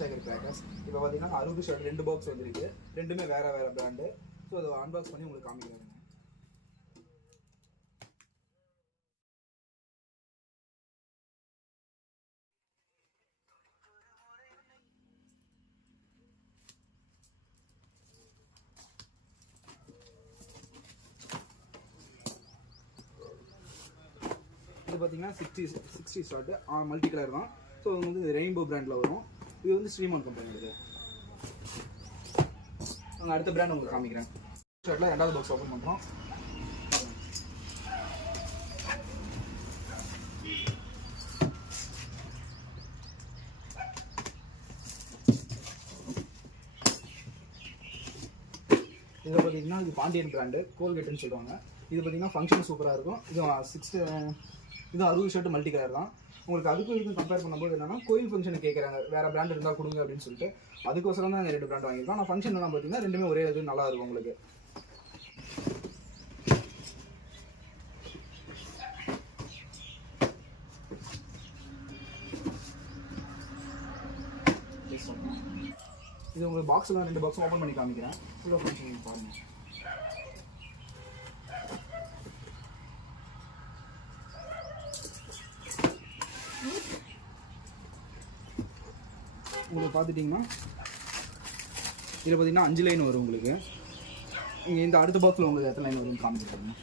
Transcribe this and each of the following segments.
Shekar crackers இப்போ பார்த்தீங்கன்னா 60 shirt 2 box வந்துருக்கு. ரெண்டுமே வேறு வேறு பிராண்டு. ஸோ அதை அன்பாக்ஸ் பண்ணி உங்களுக்கு காமிக்கிறேன். இது பார்த்தீங்கன்னா 60 ஷார்ட் மல்டி கலர் தான். ஸோ இது வந்து ரெயின்போ பிராண்டில் வரும். இது வந்து ஸ்ரீமான் கம்பெனி. இது நாங்கள் அடுத்த பிராண்ட் உங்களுக்கு காமிக்கிறேன். ஷர்ட்டில் 2வது பாக்ஸ் ஓப்பன் பண்ணுறோம். இதில் பார்த்தீங்கன்னா இது பாண்டியன் பிராண்டு கோல்கேட்டுன்னு சொல்லுவாங்க. இது பார்த்தீங்கன்னா ஃபங்க்ஷன் சூப்பராக இருக்கும். இது 60 ஷர்ட் மல்டி கலர் தான். உங்களுக்கு அதுக்கும் இதுக்கும் கம்பேர் பண்ணும்போது என்னன்னா கோயில் ஃபங்க்ஷனுக்கு கேட்குறாங்க வேறு பிராண்ட் இருந்தால் கொடுங்க அப்படின்னு சொல்லிட்டு அதுக்கோசரம் தான் 2 பிராண்ட் வாங்கியிருக்கோம். ஆனால் ஃபங்க்ஷன்லாம் பார்த்தீங்கன்னா ரெண்டுமே ஒரே இது நல்லா இருக்கும் உங்களுக்கு. இது உங்களுக்கு பாக்ஸ்லாம் 2 பாக்ஸும் ஓப்பன் பண்ணி காமிக்கிறேன். ஃபுல்லாக ஃபங்க்ஷன் பாருங்கள். உங்களுக்கு பார்த்துட்டிங்கன்னா இதில் பார்த்தீங்கன்னா 5 லைன் வரும் உங்களுக்கு. இங்கே இந்த அடுத்த பாக்ஸில் உங்களுக்கு எத்தனை லைன் வரும்னு காமிச்சிருக்காங்க.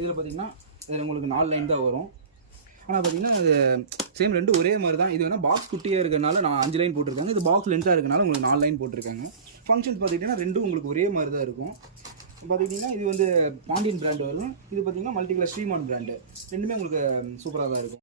இதில் பார்த்தீங்கன்னா இதில் உங்களுக்கு 4 லைன் தான் வரும். ஆனால் பார்த்தீங்கன்னா அது சேம் 2 ஒரே மாதிரி தான். இது வேணால் பாக்ஸ் குட்டியாக இருக்கிறனால நான் 5 லைன் போட்டிருக்காங்க. இது பாக்ஸ் லென்த்தாக இருக்கனால உங்களுக்கு 4 லைன் போட்டிருக்காங்க. ஃபங்க்ஷன்ஸ் பார்த்துக்கிட்டிங்கன்னா 2 உங்களுக்கு ஒரே மாதிரி தான் இருக்கும். பார்த்துக்கிட்டிங்கன்னா இது வந்து பாண்டியன் பிராண்டு வரும். இது பார்த்தீங்கன்னா மல்டி கலர் ஸ்ரீமான் பிராண்டு. ரெண்டுமே உங்களுக்கு சூப்பராக தான் இருக்கும்.